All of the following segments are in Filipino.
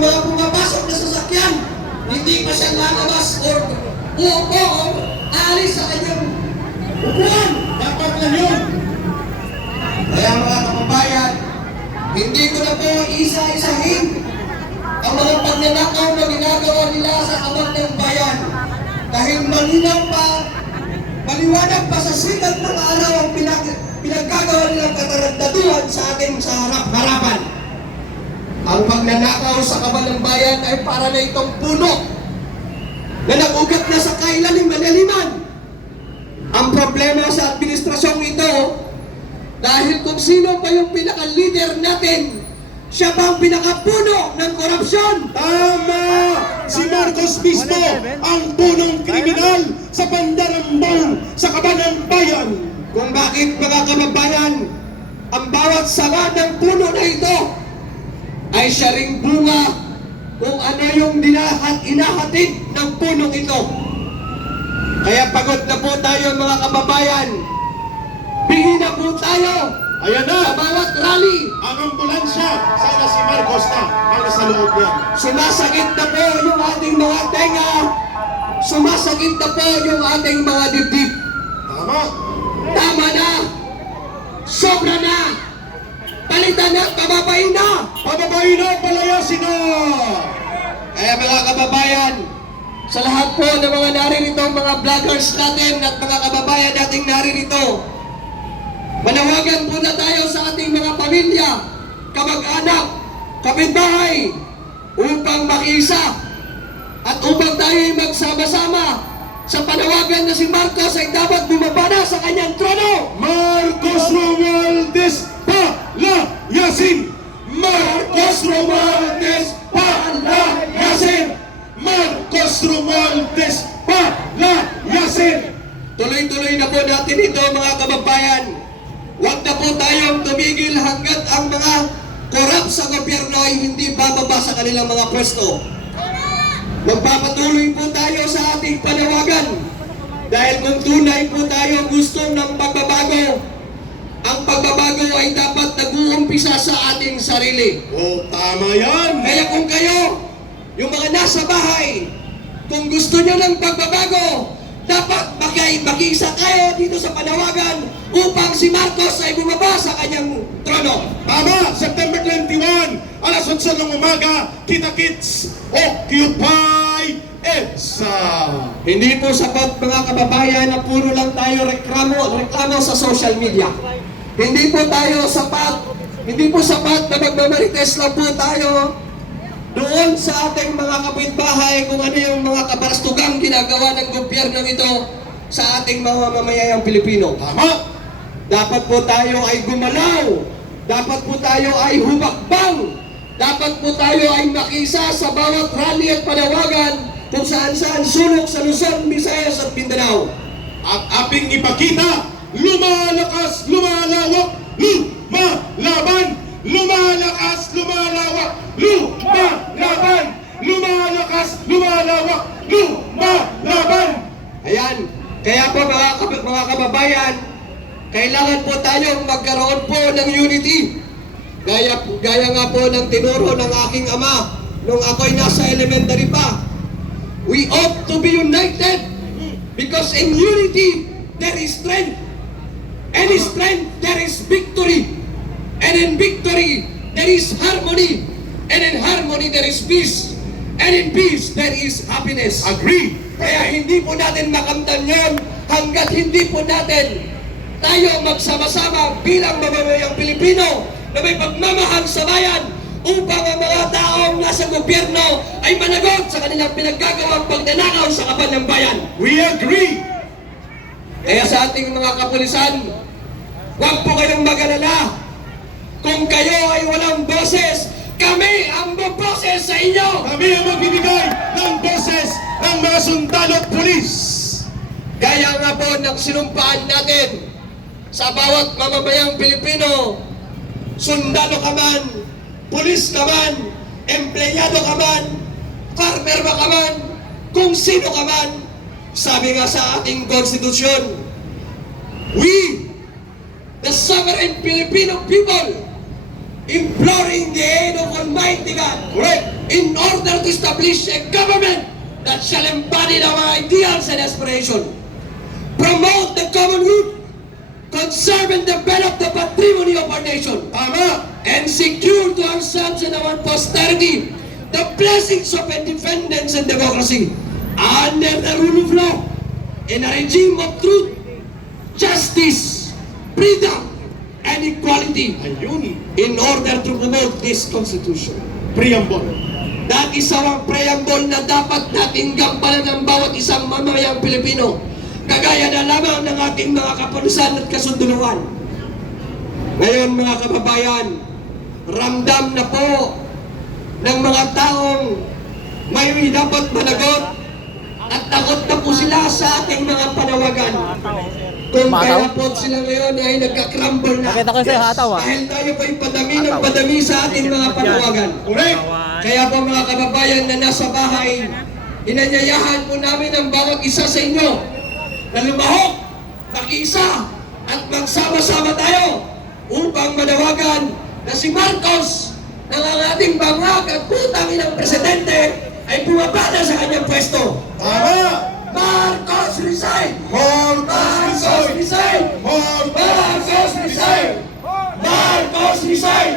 mga pumapasok na sasakyan, hindi pa siya lalabas o aalis sa kanyang upuan. Dapat na yun. Kaya mga kababayan, hindi ko na po isa-isahin ang mga pagnanakaw na ginagawa nila sa abang ng bayan. Dahil malinaw pa, maliwanag pa sa sikat ng araw ang pinaggagawa nilang katarantaduhan sa ating sa harap-harapan. Ang pagnanakaw sa kabal ng bayan ay para na itong puno na nag-ugat na sa kailalim manaliman. Ang problema sa administrasyong ito, dahil kung sino pa yung pinaka-leader natin, siya ba ang pinakapuno ng korupsyon? Tama! Si Marcos mismo ang punong kriminal sa pandarambang sa kabanang bayan. Kung bakit mga kababayan, ang bawat sanga ng puno na ito ay siya ring bunga kung ano yung inahatid ng punong ito. Kaya pagod na po tayo mga kababayan. Bingin na po tayo. Ayan Sa na! bawat rally, Ang ambulansya! Sana si Marcos na ang nasa loob niya. sumasakit na po yung ating mga tenga. Sumasakit na po yung ating mga dibdib. Tama! Tama na! Sobra na! Palitan na! Pababain na! Pababayin na! Palayasin na! Kaya mga kababayan, sa lahat po ng mga naririto, mga vloggers natin at mga kababayan nating naririto, manawagan po na tayo sa ating mga pamilya, kamag-anak, kapitbahay, upang makiisa at upang tayo magsama-sama sa panawagan na si Marcos ay dapat bumaba na sa kanyang trono. Marcos Romualdez palayasin! Marcos Romualdez palayasin! Marcos Romualdez palayasin! Tuloy-tuloy na po natin ito mga kababayan. Huwag na po tayong tumigil hanggat ang mga korap sa gobyerno ay hindi bababa sa kanilang mga pwesto. Magpapatuloy po tayo sa ating panawagan dahil kung tunay po tayo gusto ng pagbabago, ang pagbabago ay dapat nag-uumpisa sa ating sarili. Oh, tama yan! Kaya kung kayo, yung mga nasa bahay, kung gusto nyo ng pagbabago, dapat mag-isa kayo dito sa panawagan upang si Marcos ay bumaba sa kanyang trono. Tama! September 21, alas 11 ng umaga, kita-kits, Occupy EDSA! Hindi po sapat mga kababayan na puro lang tayo reklamo sa social media. Hindi po sapat na magmamarites lang po tayo doon sa ating mga kapitbahay kung ano yung mga kabarastugang ginagawa ng gobyerno ito sa ating mga mamayayang Pilipino. Tama! Dapat po tayo ay gumalaw. Dapat po tayo ay humakbang. Dapat po tayo ay makisa sa bawat rally at panawagan kung saan-saan sulok sa Luzon, Visayas at Mindanao. At ating ipakita, lumalakas, lumalawak, lumalaban! Lumalakas, lumalawak, lumalaban! Lumalakas, lumalawak, lumalaban! Ayan, kaya po mga kababayan, kailangan po tayong magkaroon po ng unity. Gaya nga po ng tinuro ng aking ama nung ako'y nasa elementary pa. We ought to be united because in unity there is strength. And in strength there is victory. And in victory there is harmony. And in harmony there is peace. And in peace there is happiness. Agree! Kaya hindi po natin makamtan yon hanggat hindi po natin tayo magsama-sama bilang mamamayang Pilipino na may pagmamahal sa bayan upang ang mga taong nasa gobyerno ay managot sa kanilang pinaggagawang pagnanakaw sa kaban ng bayan. We agree! Kaya sa ating mga kapulisan, huwag po kayong mag-alala. Kung kayo ay walang boses, kami ang boses sa inyo! Kami ang magbibigay ng boses ng mga sundalo at pulis! Gaya nga po ng sinumpaan natin sa bawat mamamayang Pilipino, sundalo ka man, pulis ka man, empleyado ka man, farmer ka man, kung sino ka man, sabi nga sa ating konstitusyon, we, the sovereign Filipino people, imploring the aid of Almighty God, Correct. in order to establish a government that shall embody our ideals and aspirations, promote the common good, conserve and develop the patrimony of our nation, Tama. and secure to ourselves and our posterity the blessings of independence and democracy under the rule of law in a regime of truth, justice, freedom, and equality Ayun. in order to promote this Constitution. Preamble. That is our preamble na dapat natin gampanan ng bawat isang mamamayang Pilipino, kagaya na lamang ng ating mga kapulisan at kasunduluan. Ngayon mga kababayan, ramdam na po ng mga taong may dapat managot at takot na po sila sa ating mga panawagan. Kung kaya po sila ngayon ay nagka-crumble na. Nakita ko sa'yo, hataw, ah. Dahil tayo pa'y padami sa ating mga panawagan. Correct. Kaya po mga kababayan na nasa bahay, inanyayahan po namin ang bawat isa sa inyo na lumahok, makiisa, at magsama-sama tayo upang manawagan na si Marcos ng ang ating bangag at putang inang presidente ay bumabada sa kanyang pwesto. Tama. Marcos resign! Marcos Marcos resign. resign! Marcos resign! Marcos resign!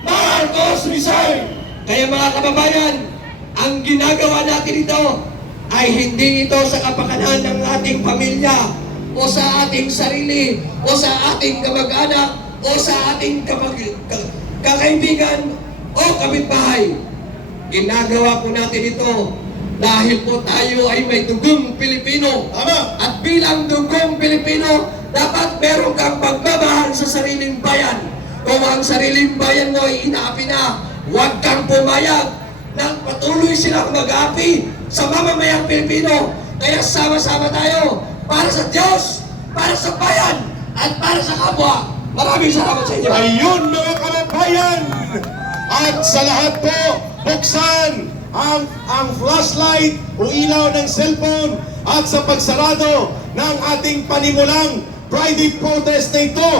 Marcos resign! Kaya mga kababayan, ang ginagawa natin ito ay hindi ito sa kapakanan ng ating pamilya o sa ating sarili o sa ating kamag-anak o sa ating kakaibigan o kapitbahay. Ginagawa po natin ito dahil po tayo ay may dugong Pilipino. Tama. At bilang dugong Pilipino, dapat meron kang pagmamahal sa sariling bayan. Kung ang sariling bayan mo ay inaapi na, huwag kang pumayag na patuloy silang mag-aapi sa mamamayang Pilipino. Kaya sama-sama tayo para sa Diyos, para sa bayan, at para sa kapwa. Maraming salamat sa inyo. Ayun mga kababayan. At sa lahat po, buksan ang flashlight o ilaw ng cellphone at sa pagsarado ng ating panimulang Friday protest na ito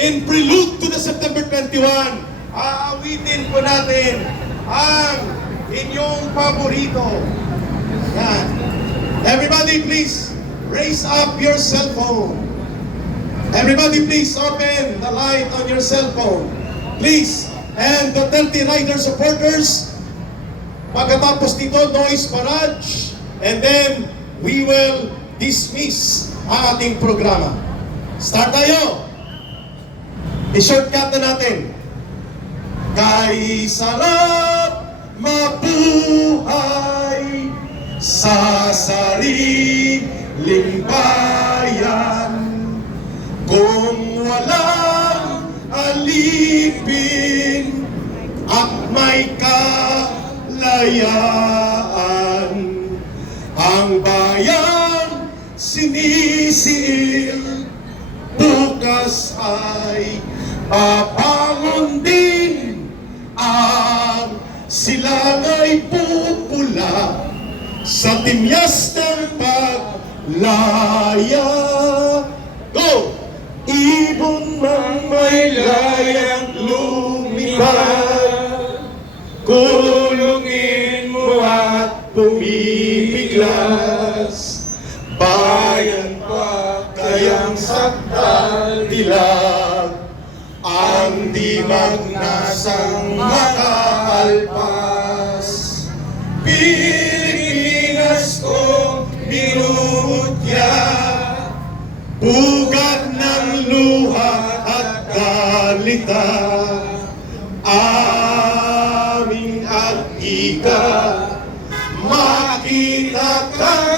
in prelude to the September 21. Aawitin po natin ang inyong paborito. Yan. Everybody please raise up your cell phone. Everybody please open the light on your cell phone. Please. And the 30 rider supporters, pagkatapos nito, noise barrage, and then we will dismiss ang ating programa. Start tayo! I-shortcut na natin. Kay sarap mabuhay sa sariling bayan kung walang alipin at may kalayaan. Ang bayan sinisiil, bukas ay papangon din. Ang silangay pupula sa timyas ng paglaya. Go! Ibon mang may layang lumipad, kulungin mo at pumipiglas. Bayan pa kayang sakdal dilag, ang dimagnasang makaalpas. Pilipinas ko minumutya, bugat ng luha at galita, aming agika, makita ka